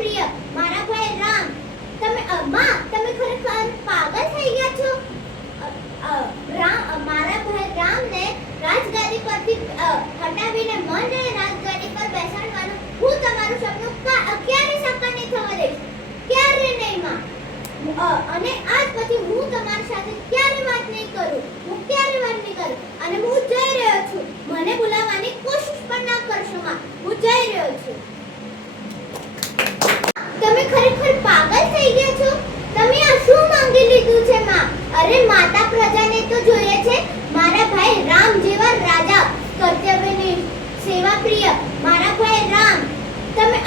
પ્રિય મારા ભાઈ રામ, તમે તમે ખરેખર પાગલ થઈ ગયા છો. મારા ભાઈ રામને રાજગાદી પરથી હટાવીને મને રાજગાદી પર બેસાડવાનું હું તમારું સપનું ક્યારે સાકાર નહીં થવા દઈશ, ક્યારે નહીં માં. અને આજ પછી હું તમારી સાથે ક્યારે વાત નહીં કરું, હું ક્યારે વાત નહીં કરું. અને હું જઈ રહ્યો છું, મને બોલાવવાની કોશિશ પણ ના કરશો માં, હું જઈ રહ્યો છું. તમે ખરેખર પાગલ થઈ ગયા છો. તમે આ શું માંગી લીધું છે માં? અરે માતા પ્રજાને તો જોઈએ છે મારા ભાઈ રામ જેવા રાજા, કર્તવ્યની સેવા પ્રિય મારા ભાઈ રામ. તમે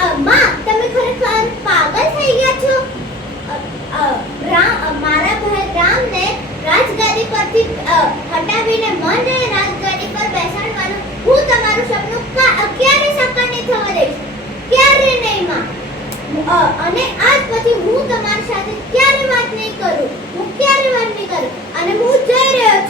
ખરેખર પાગલ થઈ ગયા છો. મારા ભાઈ રામને રાજગાદી પરથી હટાવીને મને રાજગાદી પર બેસાડવાનું હું તમારું સપનું ક્યારે સાકાર નહીં થવા દઈશ, ક્યારે નહીં માં. અને આજ પછી હું તમારી સાથે ક્યારે વાત નહીં કરું, હું ક્યારે વાત નહીં કરું. અને હું જઈ રહ્યો